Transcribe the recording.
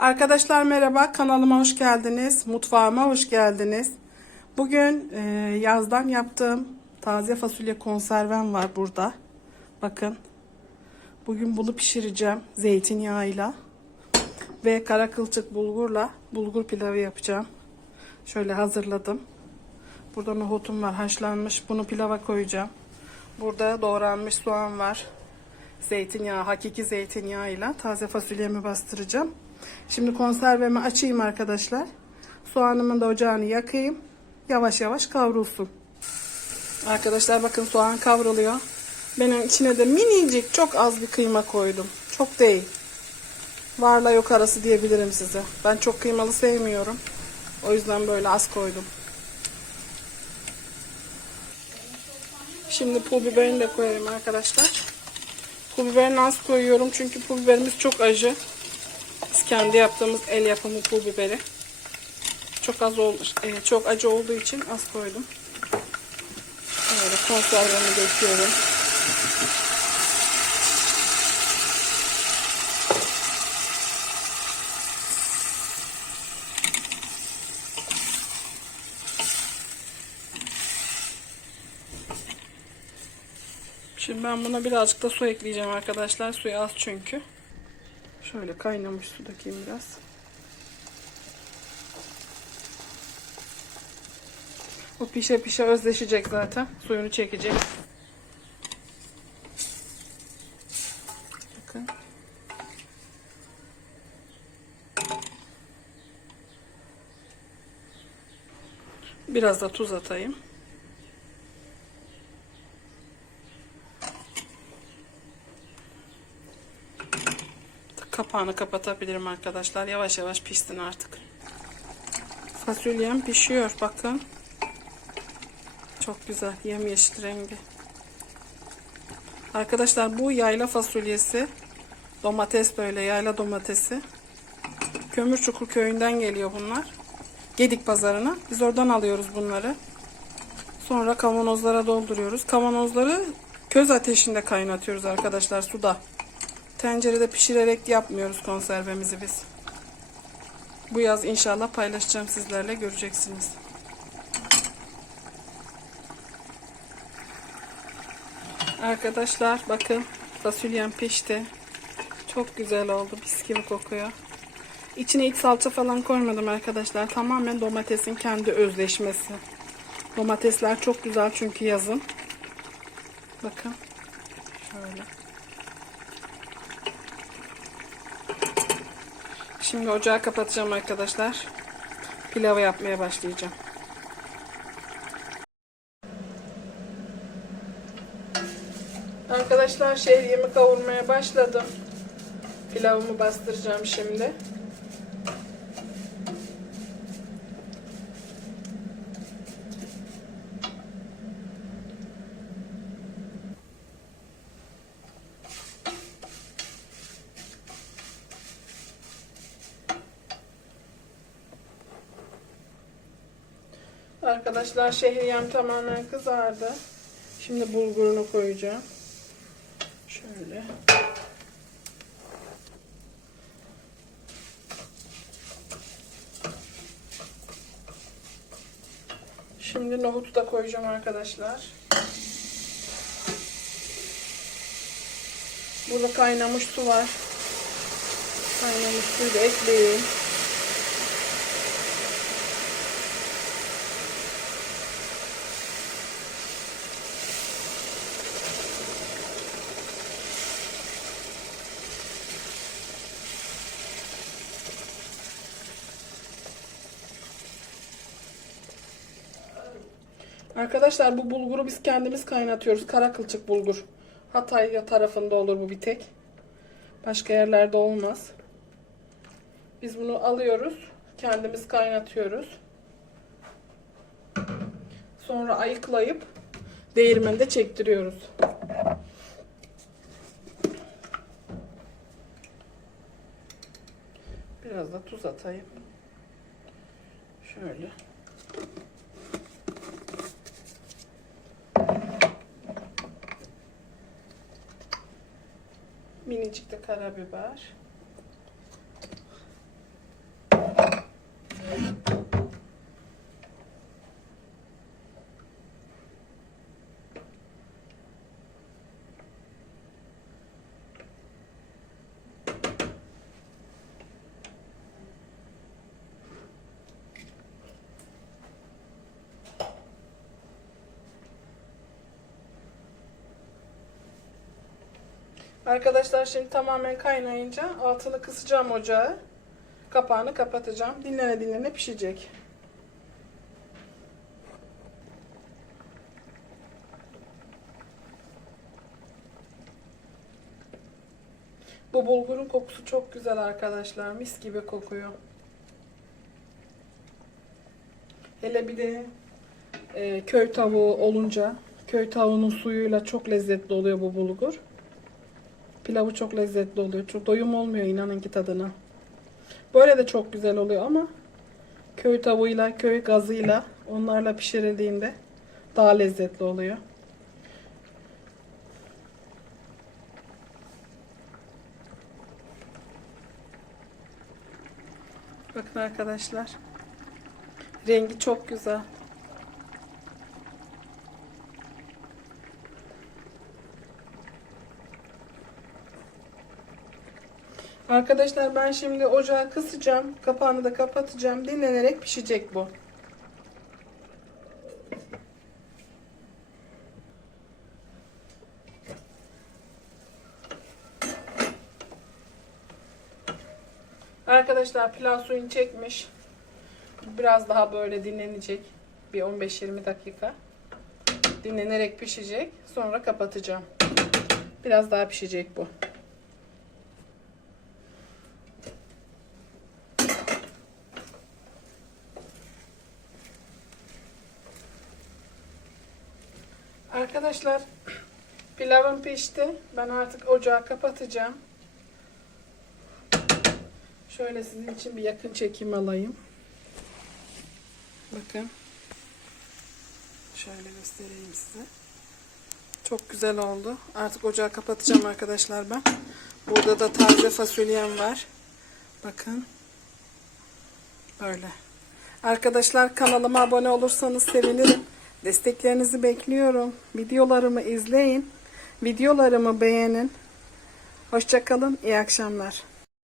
Arkadaşlar merhaba, kanalıma hoş geldiniz, mutfağıma hoş geldiniz. Bugün e, yazdan yaptığım taze fasulye konservem var burada. Bakın, bugün bunu pişireceğim zeytinyağıyla ve kara kılçık bulgurla bulgur pilavı yapacağım. Şöyle hazırladım. Burada nohutum var haşlanmış, bunu pilava koyacağım. Burada doğranmış soğan var. Zeytinyağı, hakiki zeytinyağıyla taze fasulyemi bastıracağım. Şimdi konservemi açayım arkadaşlar. Soğanımın da ocağını yakayım. Yavaş yavaş kavrulsun. Arkadaşlar bakın soğan kavruluyor. Benim içine de minicik çok az bir kıyma koydum. Çok değil. Varla yok arası diyebilirim size. Ben çok kıymalı sevmiyorum. O yüzden böyle az koydum. Şimdi pul biberini de koyayım arkadaşlar. Pul biberini az koyuyorum çünkü pul biberimiz çok acı. Biz kendi yaptığımız el yapımı pul biberi. Çok az oldu, e, çok acı olduğu için az koydum. Böyle konservemi döküyorum. Şimdi ben buna birazcık da su ekleyeceğim arkadaşlar. Suyu az çünkü. Şöyle kaynamış su dökeyim biraz. Bu pişe pişe özleşecek zaten. Suyunu çekecek. Bakın. Biraz da tuz atayım. Kapağını kapatabilirim arkadaşlar. Yavaş yavaş pişsin artık. Fasulyem pişiyor. Bakın. Çok güzel. Yemyeşil rengi. Arkadaşlar bu yayla fasulyesi. Domates böyle yayla domatesi. Kömürçukur köyünden geliyor bunlar. Gedik pazarına. Biz oradan alıyoruz bunları. Sonra kavanozlara dolduruyoruz. Kavanozları köz ateşinde kaynatıyoruz arkadaşlar suda. Tencerede pişirerek yapmıyoruz konservemizi biz. Bu yaz inşallah paylaşacağım sizlerle göreceksiniz. Arkadaşlar bakın fasulyem pişti. Çok güzel oldu. Mis gibi kokuyor. İçine hiç salça falan koymadım arkadaşlar. Tamamen domatesin kendi özleşmesi. Domatesler çok güzel çünkü yazın. Bakın. Şöyle. Şimdi ocağı kapatacağım arkadaşlar. Pilavı yapmaya başlayacağım. Arkadaşlar şehriyemi kavurmaya başladım. Pilavımı bastıracağım şimdi. Arkadaşlar şehriyem tamamen kızardı. Şimdi bulgurunu koyacağım. Şöyle. Şimdi nohutu da koyacağım arkadaşlar. Burada kaynamış su var. Kaynamış suyu da ekleyeyim. Arkadaşlar bu bulguru biz kendimiz kaynatıyoruz. Kara kılçık bulgur. Hatay tarafında olur bu bir tek. Başka yerlerde olmaz. Biz bunu alıyoruz. Kendimiz kaynatıyoruz. Sonra ayıklayıp değirmende çektiriyoruz. Biraz da tuz atayım. Şöyle. Minicik de karabiber. Arkadaşlar şimdi tamamen kaynayınca altını kısacağım ocağı. Kapağını kapatacağım. Dinlene dinlene pişecek. Bu bulgurun kokusu çok güzel arkadaşlar. Mis gibi kokuyor. Hele bir de e, köy tavuğu olunca köy tavuğunun suyuyla çok lezzetli oluyor bu bulgur. Pilavı çok lezzetli oluyor. Çok doyum olmuyor inanın ki tadına. Böyle de çok güzel oluyor ama köy tavuğuyla, köy gazıyla onlarla pişirildiğinde daha lezzetli oluyor. Bakın arkadaşlar. Rengi çok güzel. Arkadaşlar ben şimdi ocağı kısacağım. Kapağını da kapatacağım. Dinlenerek pişecek bu. Arkadaşlar pilav suyunu çekmiş. Biraz daha böyle dinlenecek. Bir 15-20 dakika. Dinlenerek pişecek. Sonra kapatacağım. Biraz daha pişecek bu. Arkadaşlar pilavım pişti. Ben artık ocağı kapatacağım. Şöyle sizin için bir yakın çekim alayım. Bakın. Şöyle göstereyim size. Çok güzel oldu. Artık ocağı kapatacağım arkadaşlar ben. Burada da taze fasulyem var. Bakın. Böyle. Arkadaşlar kanalıma abone olursanız sevinirim. Desteklerinizi bekliyorum. Videolarımı izleyin. Videolarımı beğenin. Hoşçakalın. İyi akşamlar.